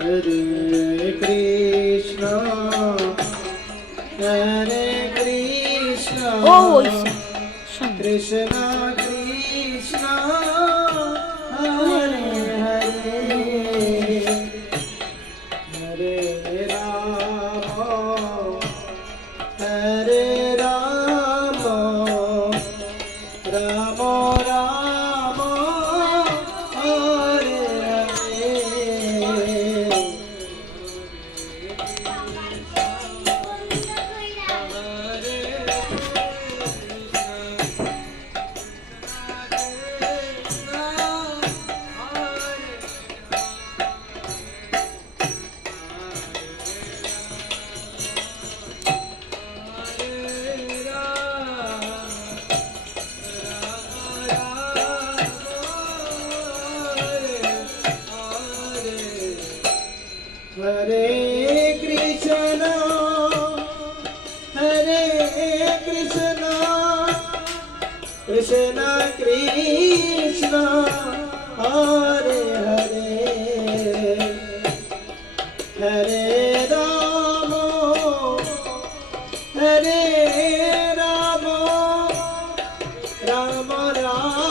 Hare Krishna, Hare Krishna, ও ওইসে শোন Krishna Krishna, Hare Hare, Hare Rama, Hare Rama, Rama Rama, Hare Hare. Hare Krishna, Hare Krishna, Krishna Krishna, Hare Hare, Hare Rama, Hare Rama, Rama Rama.